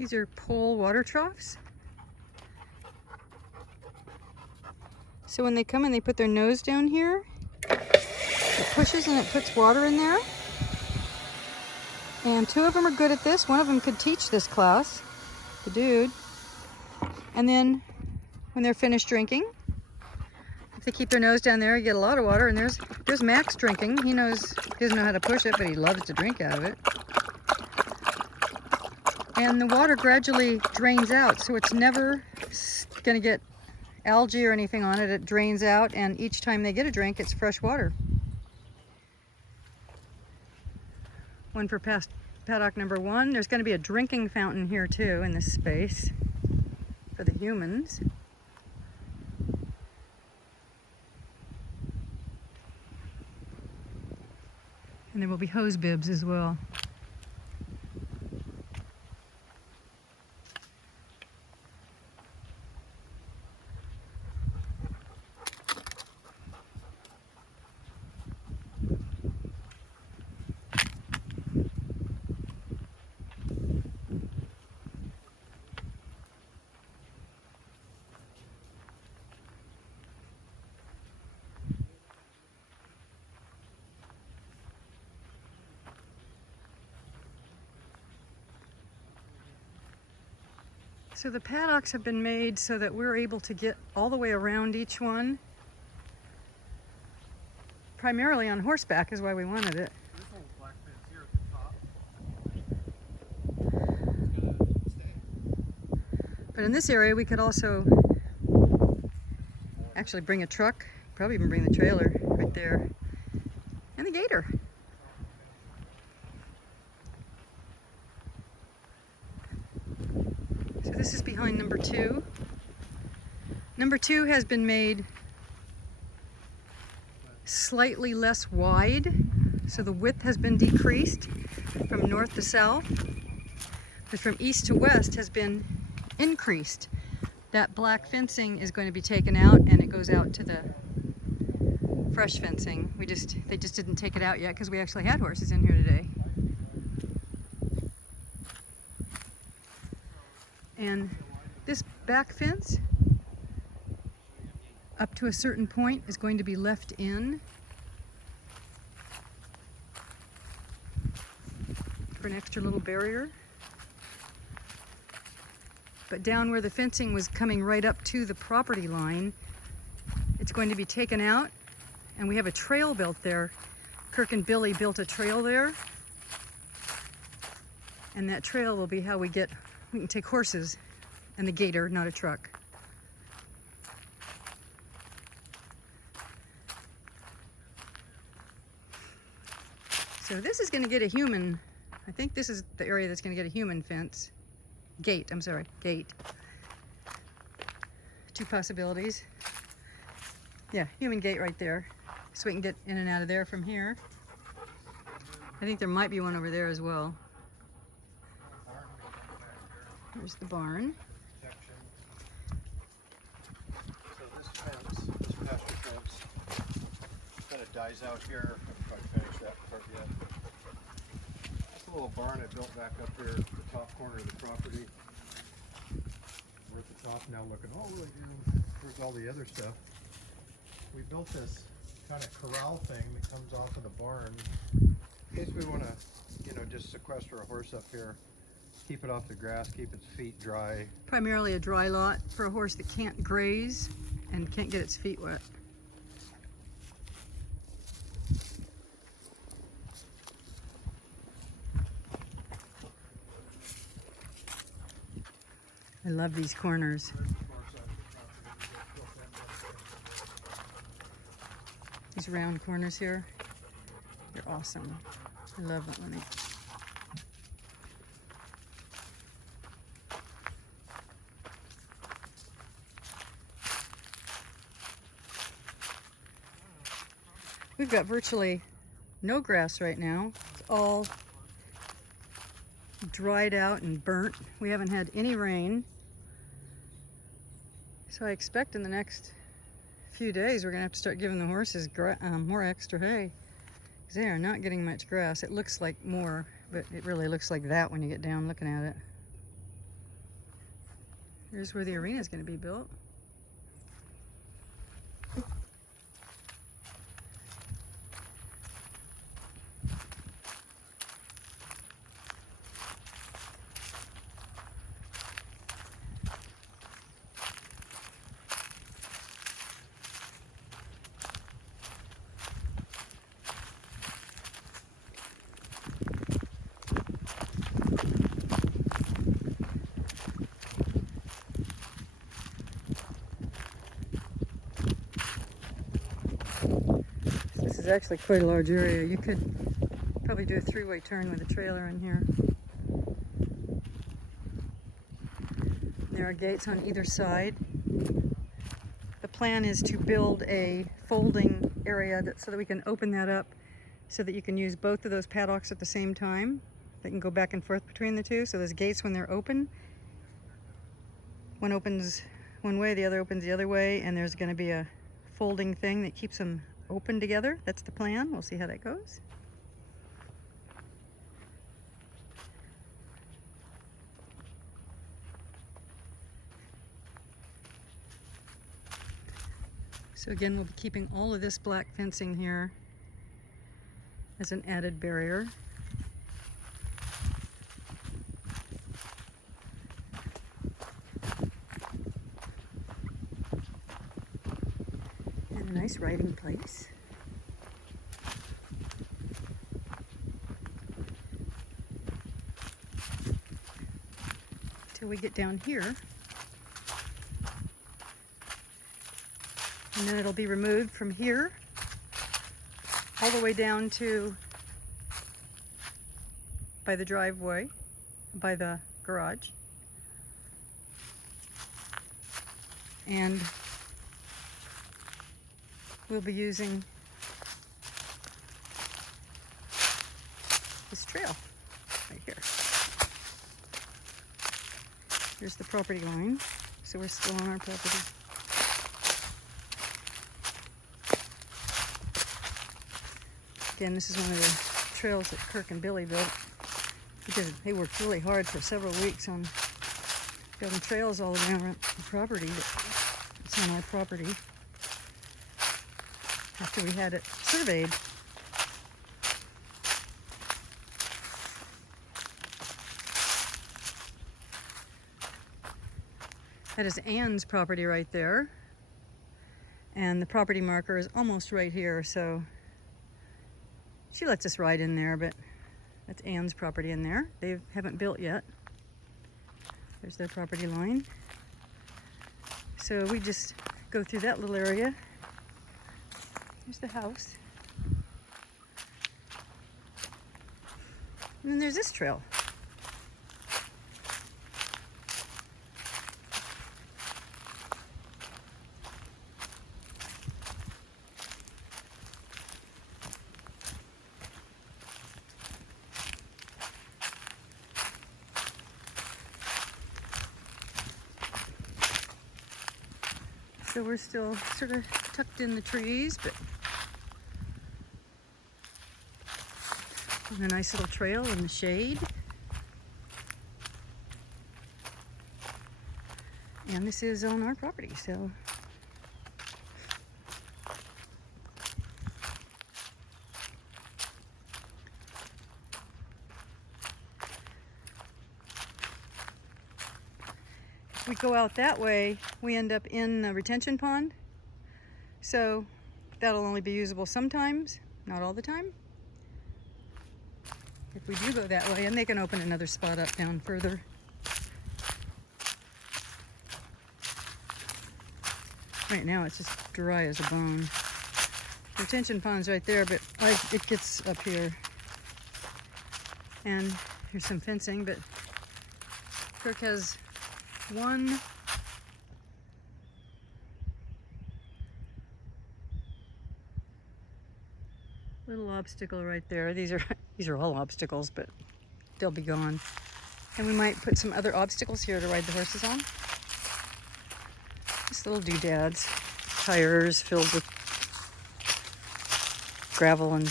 These are pole water troughs. So when they come in, they put their nose down here. It pushes and it puts water in there. And two of them are good at this. One of them could teach this class, the dude. And then when they're finished drinking, if they keep their nose down there, you get a lot of water. And there's Max drinking. He doesn't know how to push it, but he loves to drink out of it. And the water gradually drains out, so it's never going to get algae or anything on it. It drains out, and each time they get a drink, it's fresh water. One for paddock number 1. There's going to be a drinking fountain here too in this space for the humans. And there will be hose bibs as well. So the paddocks have been made so that we're able to get all the way around each one. Primarily on horseback is why we wanted it. This old black fence here at the top. But in this area we could also actually bring a truck, probably even bring the trailer right there, and the gator. So this is behind number 2. Number 2 has been made slightly less wide, so the width has been decreased from north to south, but from east to west has been increased. That black fencing is going to be taken out, and it goes out to the fresh fencing. They just didn't take it out yet because we actually had horses in here today. And this back fence, up to a certain point, is going to be left in for an extra little barrier. But down where the fencing was coming right up to the property line, it's going to be taken out, and we have a trail built there. Kirk and Billy built a trail there, and that trail will be how we can take horses and the gator, not a truck. So this is going to get a human, I think this is the area that's going to get a human fence. Gate. 2 possibilities. Yeah, human gate right there. So we can get in and out of there from here. I think there might be one over there as well. There's the barn. So this fence, this pasture fence, kind of dies out here. I haven't quite finished that part yet. This little barn I built back up here at the top corner of the property. We're at the top now, looking all the way down towards all the other stuff. We built this kind of corral thing that comes off of the barn in case we want to, just sequester a horse up here. Keep it off the grass, keep its feet dry. Primarily a dry lot for a horse that can't graze and can't get its feet wet. I love these corners. These round corners here, they're awesome. I love it when they We've got virtually no grass right now. It's all dried out and burnt. We haven't had any rain. So I expect in the next few days we're gonna have to start giving the horses more extra hay, because they are not getting much grass. It looks like more, but it really looks like that when you get down looking at it. Here's where the arena is going to be built. This is actually quite a large area. You could probably do a three-way turn with a trailer in here. There are gates on either side. The plan is to build a folding area so that we can open that up so that you can use both of those paddocks at the same time. They can go back and forth between the two. So there's gates when they're open. One opens one way, the other opens the other way, and there's going to be a folding thing that keeps them open together. That's the plan. We'll see how that goes. So again, we'll be keeping all of this black fencing here as an added barrier. And a nice riding place. Till we get down here. And then it'll be removed from here all the way down to by the driveway, by the garage. And we'll be using this trail right here. Here's the property line, so we're still on our property. Again, this is one of the trails that Kirk and Billy built because they worked really hard for several weeks on building trails all around the property. It's on our property after we had it surveyed. That is Ann's property right there. And the property marker is almost right here, so she lets us ride in there, but that's Ann's property in there. They haven't built yet. There's their property line. So we just go through that little area. There's the house. And then there's this trail. So we're still sort of tucked in the trees, but a nice little trail in the shade. And this is on our property, so if we go out that way, we end up in the retention pond. So that'll only be usable sometimes, not all the time. If we do go that way, and they can open another spot up down further. Right now it's just dry as a bone. Retention pond's right there, but it gets up here. And here's some fencing, but Kirk has one little obstacle right there. These are all obstacles, but they'll be gone. And we might put some other obstacles here to ride the horses on. Just little doodads, tires filled with gravel and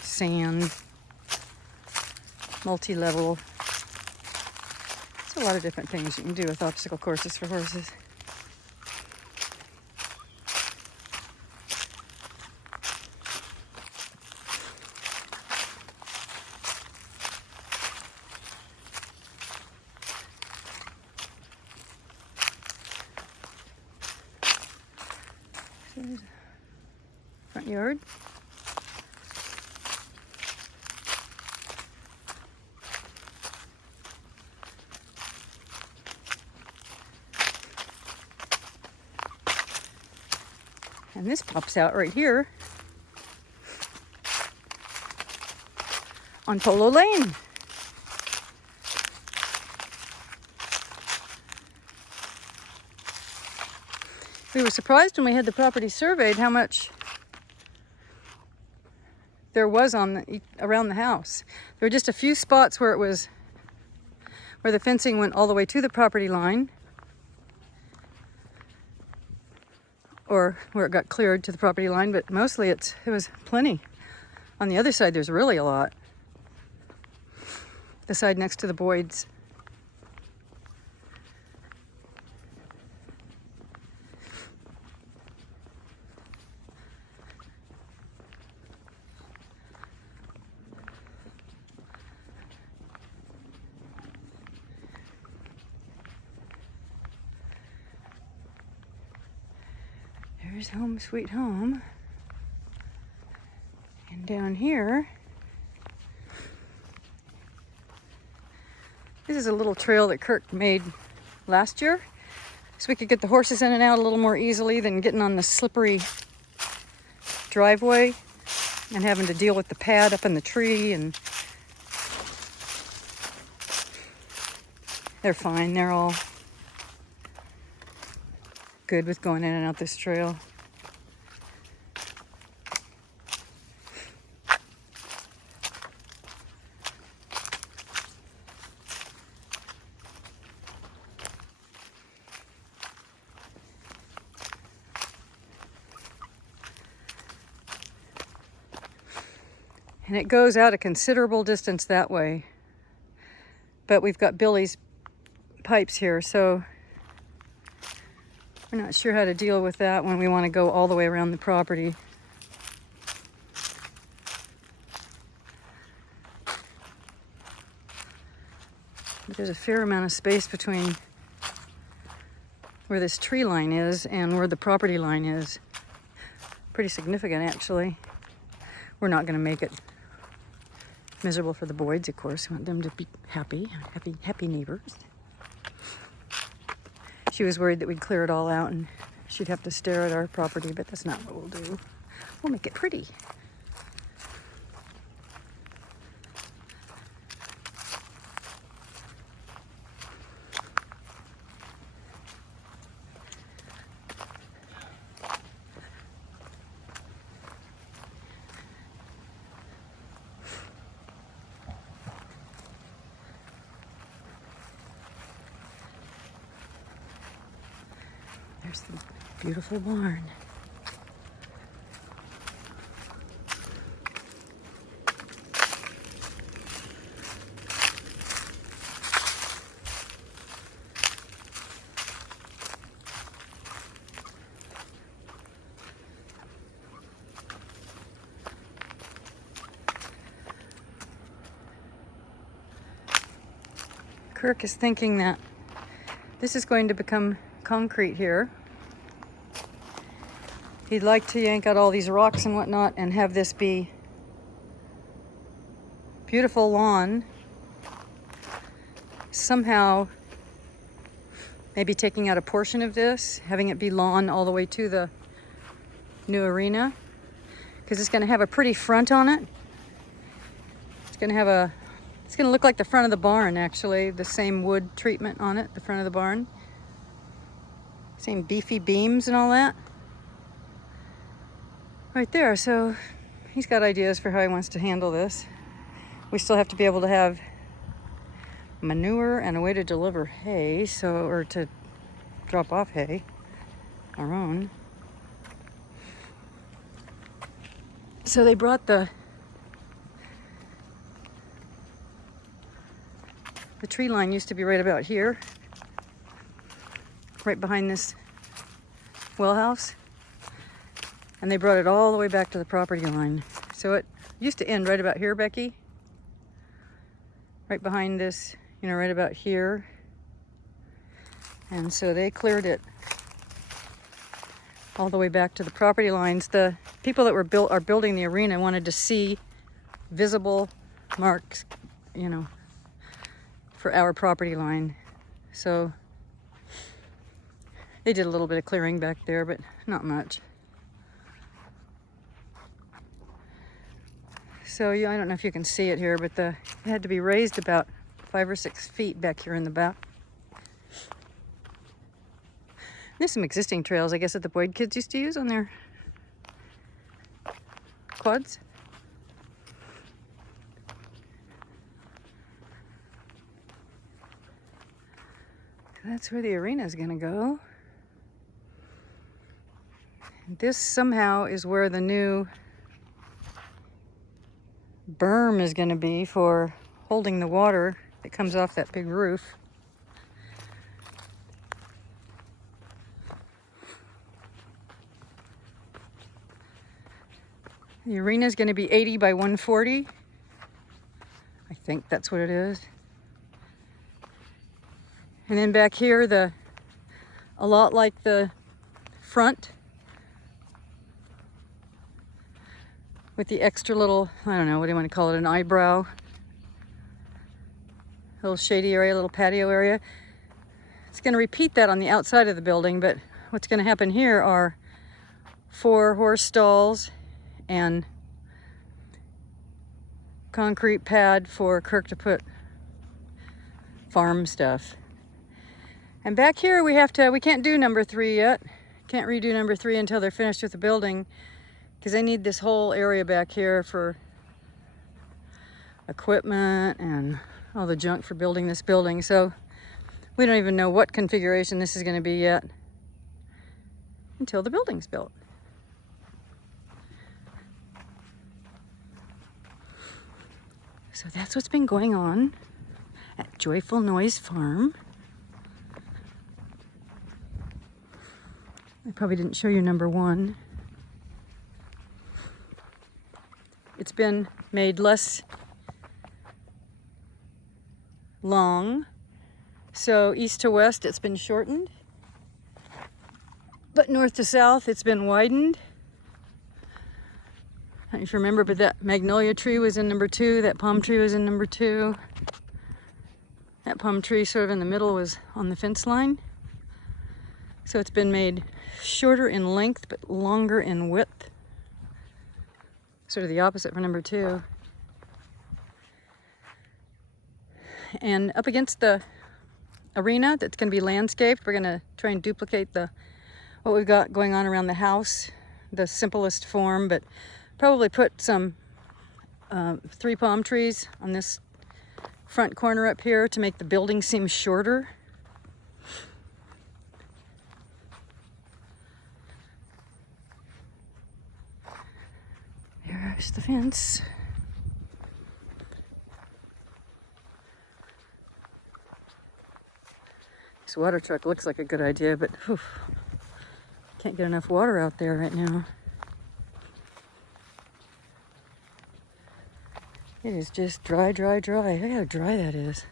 sand, multi-level. It's A lot of different things you can do with obstacle courses for horses. Front yard. And this pops out right here on Polo Lane. We were surprised when we had the property surveyed how much there was around the house. There were just a few spots where where the fencing went all the way to the property line, or where it got cleared to the property line, but mostly it was plenty. On the other side, there's really a lot. The side next to the Boyds. There's Home Sweet Home. And down here, this is a little trail that Kirk made last year, so we could get the horses in and out a little more easily than getting on the slippery driveway and having to deal with the pad up in the tree. And they're fine. They're all good with going in and out this trail. And it goes out a considerable distance that way. But we've got Billy's pipes here, so we're not sure how to deal with that when we want to go all the way around the property. But there's a fair amount of space between where this tree line is and where the property line is. Pretty significant, actually. We're not going to make it miserable for the Boyds, of course. We want them to be happy neighbors. She was worried that we'd clear it all out and she'd have to stare at our property, but that's not what we'll do. We'll make it pretty. There's the beautiful barn. Kirk is thinking that this is going to become concrete here. He'd like to yank out all these rocks and whatnot and have this be beautiful lawn. Somehow, maybe taking out a portion of this, having it be lawn all the way to the new arena, because it's going to have a pretty front on it. It's going to look like the front of the barn, actually, the same wood treatment on it, the front of the barn. Same beefy beams and all that. Right there, so he's got ideas for how he wants to handle this. We still have to be able to have manure and a way to deliver hay, or to drop off hay, our own. So they brought the The tree line used to be right about here, right behind this well house. And they brought it all the way back to the property line. So it used to end right about here, Becky. Right behind this, you know, right about here. And so they cleared it all the way back to the property lines. The people that are building the arena wanted to see visible marks, you know, for our property line. So they did a little bit of clearing back there, but not much. So yeah, I don't know if you can see it here, but it had to be raised about 5 or 6 feet back here in the back. There's some existing trails, I guess, that the Boyd kids used to use on their quads. That's where the arena is going to go. This somehow is where the new berm is going to be for holding the water that comes off that big roof. The arena is going to be 80 by 140. I think that's what it is. And then back here, a lot like the front, with the extra little, I don't know, what do you want to call it, an eyebrow? A little shady area, a little patio area. It's going to repeat that on the outside of the building, but what's going to happen here are 4 horse stalls and concrete pad for Kirk to put farm stuff. And back here we can't do number 3 yet. Can't redo number 3 until they're finished with the building, because they need this whole area back here for equipment and all the junk for building this building. So we don't even know what configuration this is going to be yet until the building's built. So that's what's been going on at Joyful Noise Farm. I probably didn't show you number 1. It's been made less long. So east to west, it's been shortened. But north to south, it's been widened. I don't know if you remember, but that magnolia tree was in number 2. That palm tree was in number 2. That palm tree sort of in the middle was on the fence line. So it's been made shorter in length, but longer in width. Sort of the opposite for number 2. And up against the arena that's going to be landscaped, we're going to try and duplicate what we've got going on around the house, the simplest form, but probably put some 3 palm trees on this front corner up here to make the building seem shorter. There's the fence. This water truck looks like a good idea, but can't get enough water out there right now. It is just dry, dry, dry. Look how dry that is.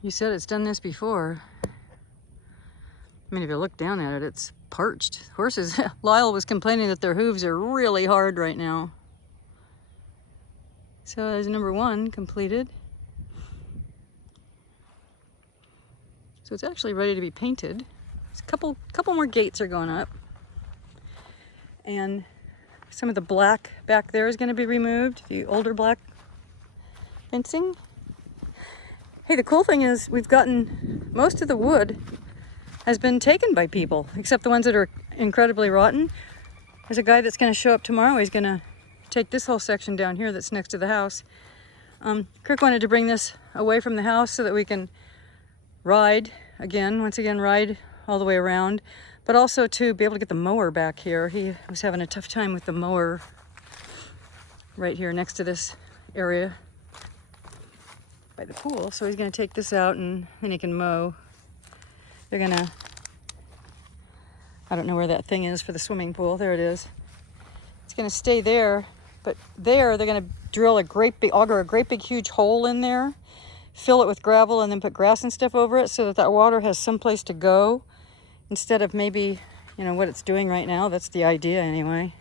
You said it's done this before. I mean, if you look down at it, it's parched. Horses, Lyle was complaining that their hooves are really hard right now. So there's number 1 completed. So it's actually ready to be painted. There's a couple more gates are going up. And some of the black back there is going to be removed, the older black fencing. Hey, the cool thing is we've gotten most of the wood has been taken by people, except the ones that are incredibly rotten. There's a guy that's going to show up tomorrow. He's going to take this whole section down here that's next to the house. Kirk wanted to bring this away from the house so that we can ride once again ride all the way around, but also to be able to get the mower back here. He was having a tough time with the mower right here next to this area. by the pool. So he's gonna take this out and then he can mow. They're gonna, I don't know where that thing is for the swimming pool. There it is. It's gonna stay there, but there they're gonna drill a great big, auger a great big huge hole in there, fill it with gravel, and then put grass and stuff over it so that that water has some place to go instead of maybe, you know, what it's doing right now. That's the idea anyway.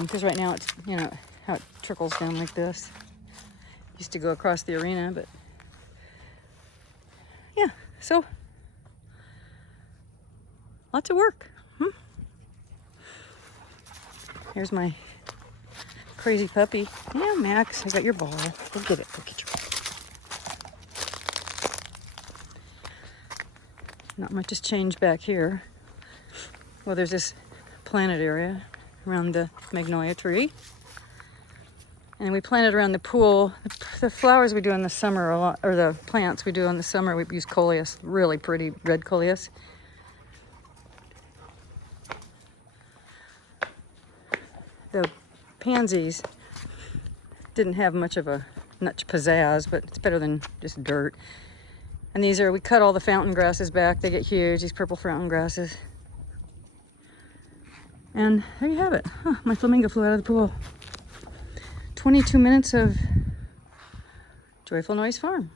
Because right now it's, you know, how it trickles down like this. Used to go across the arena, but yeah, so lots of work. Here's my crazy puppy. Yeah, Max, I got your ball. Go get it. Go get your ball. Not much has changed back here. Well, there's this planted area around the magnolia tree. And we planted around the pool. The flowers we do in the summer a lot, or the plants we do in the summer, we use coleus, really pretty red coleus. The pansies didn't have much pizzazz, but it's better than just dirt. And these are, we cut all the fountain grasses back. They get huge, these purple fountain grasses. And there you have it. Huh, my flamingo flew out of the pool. 22 minutes of Joyful Noise Farm.